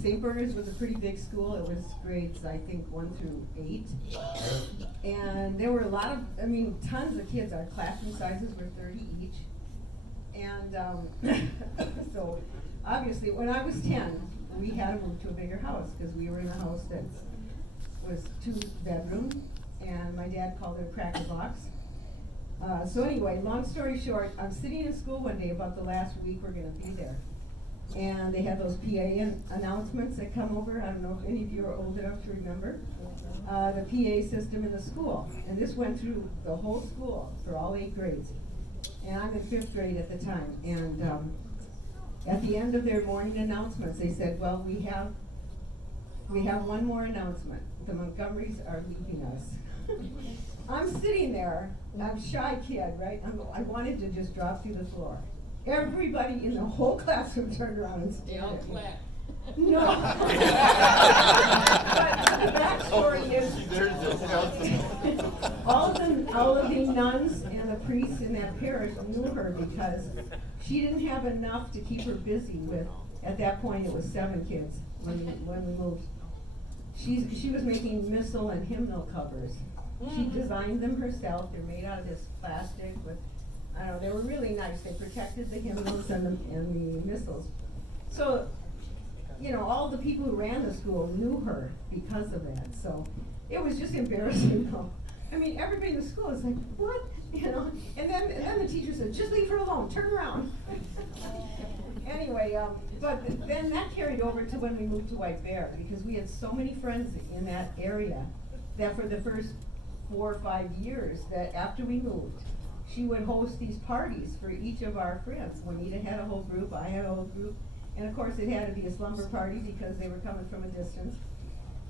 St. Bernard's was a pretty big school. It was grades, I think, 1 through 8. And there were a lot of, tons of kids. Our classroom sizes were 30 each. And so obviously when I was 10, we had to move to a bigger house because we were in a house that was 2 bedrooms, and my dad called it a cracker box. So anyway, long story short, I'm sitting in school one day about the last week we're gonna be there. And they had those PA announcements that come over. I don't know if any of you are old enough to remember. The PA system in the school. And this went through the whole school for all 8 grades. And I'm in 5th grade at the time. And at the end of their morning announcements, they said, well, we have one more announcement. The Montgomerys are leaving us. I'm sitting there, I'm a shy kid, right? I wanted to just drop through the floor. Everybody in the whole classroom turned around and stared at me. No. But the backstory is all of the nuns and the priests in that parish knew her because she didn't have enough to keep her busy with. At that point, it was 7 kids when we moved. She was making missal and hymnal covers. She designed them herself. They're made out of this plastic with, I don't know, they were really nice. They protected the hymnals and the missals. So, all the people who ran the school knew her because of that. So it was just embarrassing though. Everybody in the school is like, what? And then the teacher said, just leave her alone, turn around. Anyway, but then that carried over to when we moved to White Bear, because we had so many friends in that area that for the first 4 or 5 years, that after we moved, she would host these parties for each of our friends. Juanita had a whole group, I had a whole group, and of course it had to be a slumber party because they were coming from a distance.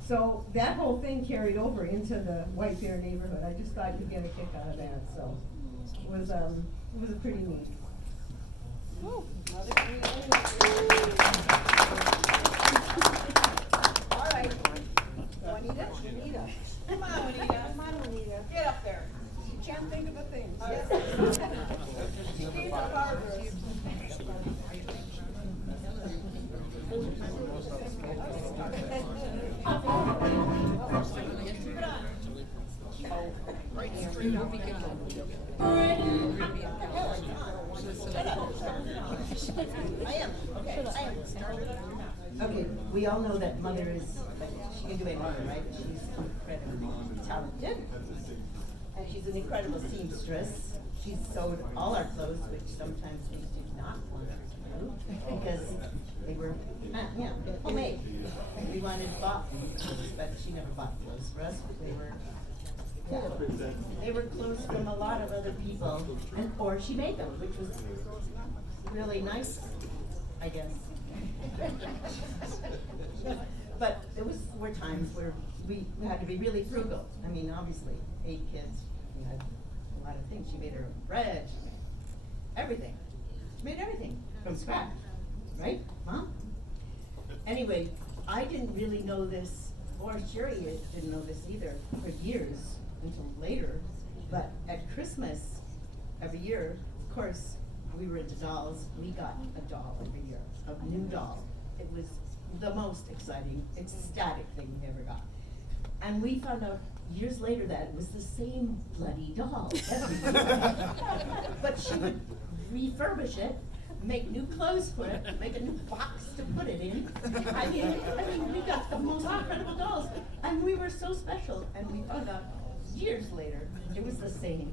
So that whole thing carried over into the White Bear neighborhood. I just thought you'd get a kick out of that, so it was a pretty neat. All right, Juanita. Come on, Juanita. Get up there. You can't think of a thing. She's a barber. Okay, we all know that Mother is, she can do anything, right? She's incredibly talented. And she's an incredible seamstress. She's sewed all our clothes, which sometimes we did not want her to do, because they were, homemade. We wanted bought clothes, but she never bought clothes for us. They were clothes from a lot of other people, or she made them, which was really nice, I guess. But were times where we had to be really frugal. Obviously, 8 kids, we had a lot of things. She made her own bread, she made everything. She made everything from scratch, right, Mom? Anyway, I didn't really know this, or Sherry didn't know this either, for years, until later. But at Christmas, every year, of course, we were into dolls. We got a doll every year, a new doll. It was the most exciting, ecstatic thing we ever got. And we found out years later that it was the same bloody doll every year. But she would refurbish it, make new clothes for it, make a new box to put it in. We got the most incredible dolls. And we were so special, and we found out years later it was the same.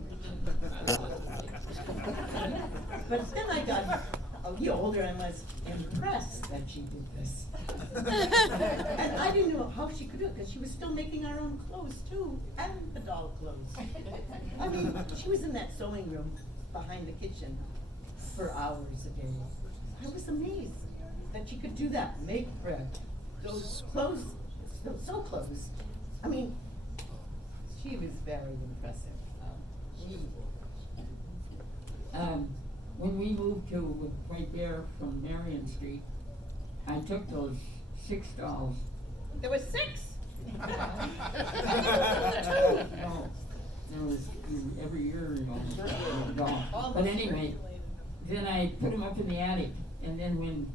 But then I got a year older and was impressed that she did this. And I didn't know how she could do it, because she was still making our own clothes too, and the doll clothes. She was in that sewing room behind the kitchen for hours a day. I was amazed that she could do that, make bread, those clothes, sew clothes. She was very impressive. When we moved to White Bear from Marion Street, I took those 6 dolls. There was 6? No, there was every year, a doll. But anyway, then I put them up in the attic, and then when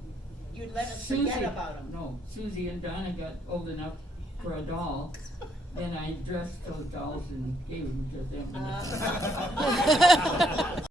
you'd let us Susie, forget about them. no, Susie and Donna got old enough for a doll, then I dressed those dolls and gave them to them.